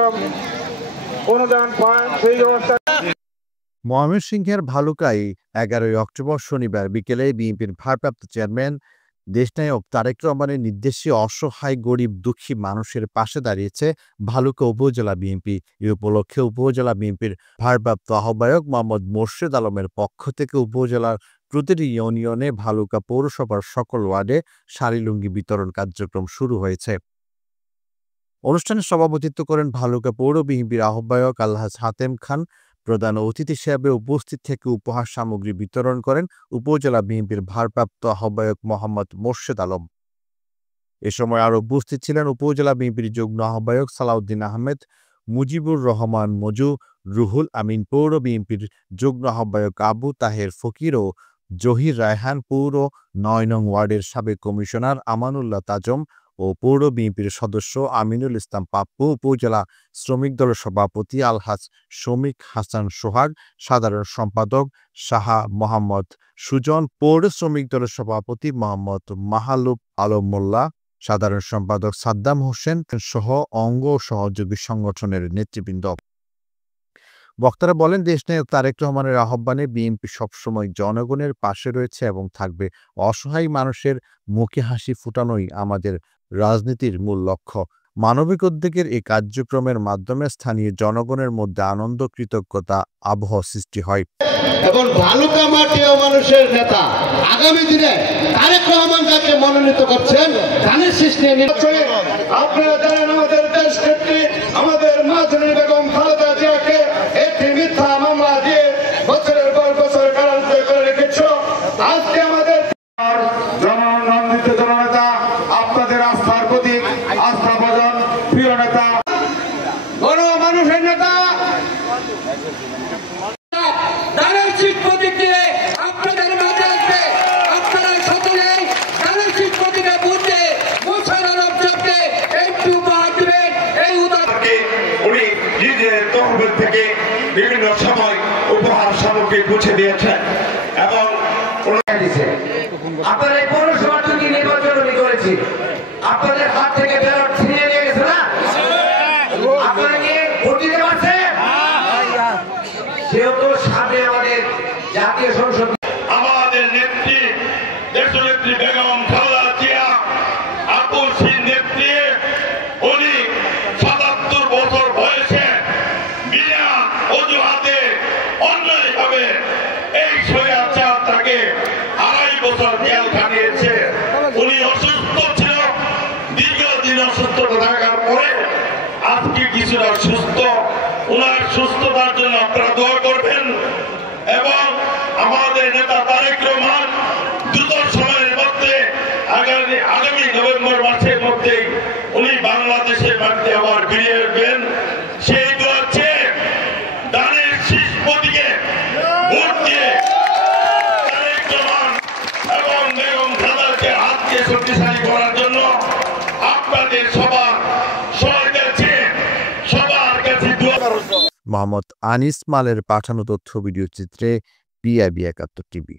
রকম অনুদান পান সেই ব্যবস্থা। ময়মনসিংহের ভালুকায় 11 অক্টোবর শনিবার বিকেলে বিএনপির ভারপ্রাপ্ত চেয়ারম্যান দেশনায়ক তারেক রহমানের নির্দেশে অসহায় গরিব দুঃখী মানুষের পাশে দাঁড়িয়েছে ভালুকা উপজেলা বিএনপি। এ উপলক্ষে উপজেলা বিএনপির ভারপ্রাপ্ত আহ্বায়ক মোহাম্মদ মোর্শেদ আলমের পক্ষ থেকে উপজেলার প্রতিটি ইউনিয়নে ভালুকা পৌরসভার সকল ওয়ার্ডে শাড়ি লুঙ্গি বিতরণ কার্যক্রম শুরু হয়েছে। অনুষ্ঠানে সভাপতিত্ব করেন ভালুকা পৌর বিএনপির আহ্বায়ক আলহাজ হাতেম খান। প্রধান অতিথি হিসেবে উপস্থিত থেকে উপহার সামগ্রী বিতরণ করেন উপজেলা বিএনপির ভারপ্রাপ্ত আহ্বায়ক মোহাম্মদ মোর্শেদ আলম। এ সময় আরও উপস্থিত ছিলেন উপজেলা বিএনপির যুগ্ম আহ্বায়ক সালাউদ্দিন আহমেদ, মুজিবুর রহমান মজু, রুহুল আমিন, পৌর বিএনপির যুগ্ম আহ্বায়ক আবু তাহের ফকির ও জহির রায়হান, পৌর ৯ নং ওয়ার্ডের সাবেক কমিশনার আমানুল্লাহ তাজম ও পৌর বিএনপির সদস্য আমিনুল ইসলাম পাপ্পু, উপজেলা শ্রমিক দলের সভাপতি আলহাজ শমিক হাসান সোহাগ, সাধারণ সম্পাদক শাহা মোহাম্মদ সুজন, পৌর শ্রমিক দলের সভাপতি মোহাম্মদ মাহালুব আলম মোল্লা, সাধারণ সম্পাদক সাদ্দাম হোসেন সহ অঙ্গ সহযোগী সংগঠনের নেতৃবৃন্দ। বক্তারা বলেন, দেশনায়ক তারেক রহমানের আহ্বানে বিএনপি সবসময় জনগণের পাশে রয়েছে এবং থাকবে। অসহায় মানুষের মুখে হাসি ফুটানোই আমাদের রাজনীতির মূল লক্ষ্য। মানবিক উদ্যোগের এই কার্যক্রমের মাধ্যমে স্থানীয় জনগণের মধ্যে আনন্দ, কৃতজ্ঞতা আবহ সৃষ্টি হয়। এখন ভালুকা মাটিও মানুষের নেতা আগামী দিনে তারেক রহমান যাকে মনোনীত করছেন ধানের শীষ নিয়ে নির্বাচনে আপনারা জানেন আমাদের দেশ নেত্রী আমাদের মা জননী বেগম খালেদা জিয়াকে একটি মিথ্যা মামলা দিয়ে বছরের পর বছর কারারুদ্ধ করে রেখেছ। আজকে আমাদের জননন্দিত জননেতা আপনাদের আস্থার প্রতীক আস্থা ভজন প্রিয় নেতা গণ মানুষের নেতা ধানের শীষ প্রতীক দিয়ে আপনাদের মাঝে আসবে। আপনারা সকলেই ধানের শীষ প্রতীকে বুঝতে মোর্শেদ আলম সাহেবকে একটু উপহার দেবেন। এই উদাহরণকে উনি নিজের তহবিল থেকে বিভিন্ন সময় উপহার সামগ্রী পৌঁছে দিয়েছেন এবং আপনারা এই পৌরসভার যদি নির্বাচন করেছি আপনাদের হাত থেকে ব্যালট ছিনিয়ে নিয়ে গেছে না, আপনারা কি ভোট দিতে পারছেন? সেহেতু সামনে আমাদের জাতীয় সংসদ আমাদের নেত্রী দেশনেত্রী বেগম খালেদা জিয়া আপসহীন নেত্রী, উনি ৭৭ বছর বয়সে বিনা অজুহাতে অন্যায়ভাবে এই স্বৈরাচার তাকে ২.৫ বছর জেল খাটিয়েছে। উনি অসুস্থ ছিল, দীর্ঘদিন অসুস্থতা থাকার পরে আজকে কিছুটা সুস্থ। উনার সুস্থতার জন্য আপনারা দোয়া করবেন এবং আমাদের নেতা তারেক রহমান দ্রুত সময়ের মধ্যে আগামী নভেম্বর মাসের মধ্যেই উনি বাংলাদেশের মাটিতে আবার ফিরে আসবেন। সেই দোয়া চেয়ে ধানের শীষ প্রতীকে ভোট দিয়ে তারেক রহমান এবং বেগম খালেদাকে হাতকে শক্তিশালী করার জন্য আপনাদের সবার কাছে মোহাম্মদ আনিস মালের পাঠানো তথ্য ভিডিও চিত্রে PIB ৭১ টিভি।